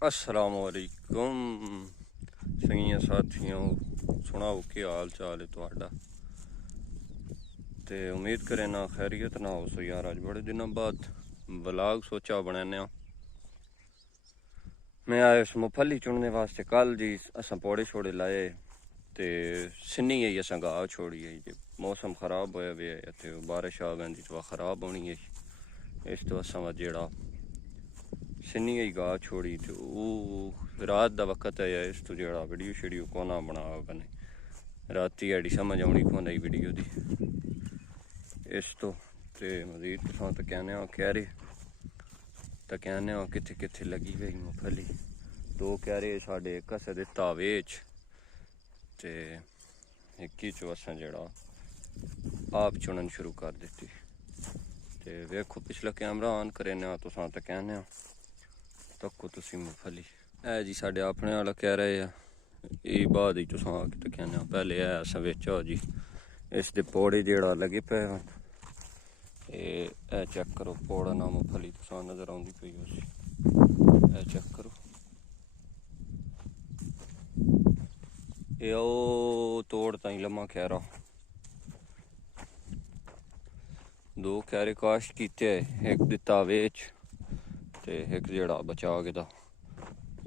अस्सलामुअलैकुम संगियां साथियों, सुनाओ की हाल चाल है तुहाडा। ते उम्मीद करें ना खैरियत ना हो सो यार। अज बड़े दिनों बाद व्लॉग सोचा बनाने। मैं आया उस मुफली चुनने वास्ते। कल जी असां पौड़े छोड़े लाए ते सिन्नी आई असां गाह छोड़ी आई जी। मौसम खराब होया वे ते बारिश आ गई तो खराब होनी है। इस तो असां जेड़ा सिन्नी आई गाह छोड़ी तो रात का वक्त है। इस तो जेड़ा वीडियो शीडियो कोना बना कने राती एडी समझ आनी कौन आई वीडियो दी। इस तो ते मजीद तुसां तो कहने क्यारे तो कहने कित्थे कित्थे लगी गई मुफली। दो क्यारे साढ़े एक असें दित्ता वेच ते इक्की चो असां जेड़ा आप चुनन शुरू कर दित्ती। ते वेखो पिछला कैमरा ऑन करेने तुसां तो कहने तक्को तुसी मुफली है जी। साढ़े अपने वाला कह रहे हैं ये बाद ही तुसां तो कहने पहले है असां बिच हो जी। इस दे पौड़े जेड़ा लगे पे ए चेक करो। पौड़ा ना मुफली तुसां नजर आउंदी पई उसी ए चेक करो। ए ओ तोड़ ताई लम्मा खैरा दो क्यारे काश्त कीते। एक दिता वेच ते एक जेड़ा बचा गया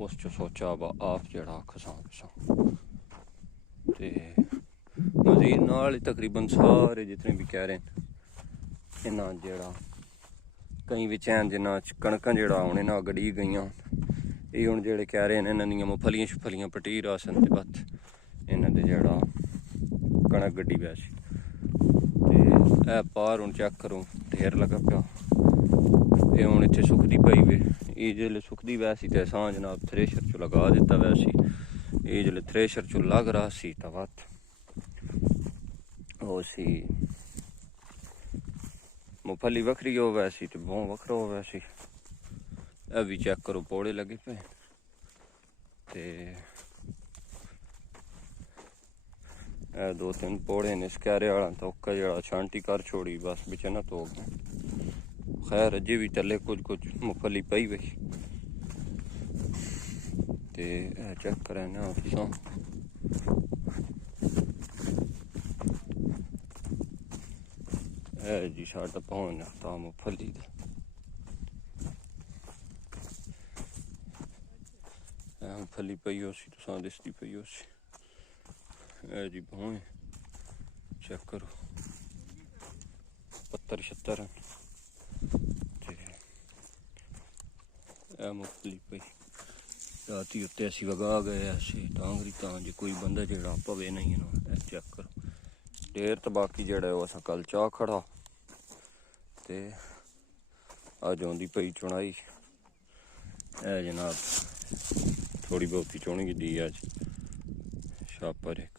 उस चो सोचा आप जेड़ा खसा ते मजीद नाल तकरीबन सारे जितने भी कह रहे हैं इन्ना जेड़ा कई बिच हैं जिन्ना कणकां जेड़ा हुण इन्ना गड़ी गईयां। ये हुण जेड़े कह रहे हैं इन्हां दियां मुफलियां शुफलियां पटी रासन ते बस इन्हां दे जेड़ा कणक गड्डी वैसी ते ए पार हुण चेक करो ढेर लगा पिया। ये हुण इत्थे सुकदी पई वे। ये जिसले सुकदी वैसी ते असां जनाब थ्रेशर चो लगा दिता वैसी। ये जिसले थ्रेशर चो लग रहा सी तां वत ओ सी मुफली वखरी हो वैसी तो बों वखरा हो वैसी। ए भी चेक करो पौड़े लगे पे ते ए दो तीन पौड़े ने इस क्यारे वाला तो ओका जेड़ा छांटी कर छोड़ी बस बिच ना तो खैर अजे भी तले कुछ कुछ मुफली पई वही ते ए चेक कराने तुसां है जी। साढ़ा पौन था मुफली मुफली पई उसी तुसां दिसदी पई उसी है जी। भौं चेक करो पत्तर शत्तर मुफली पई राती उत्ते असी वगा गए असी टांगरी तां जे कोई बंदा जेड़ा पवे नहीं ना। चेक करो ढेर तो बाकी जेड़ा असां कल चाह खड़ा ते अज आउंदी पई चुनाई है जनाब। थोड़ी बहुती चुनी दी अज शापर एक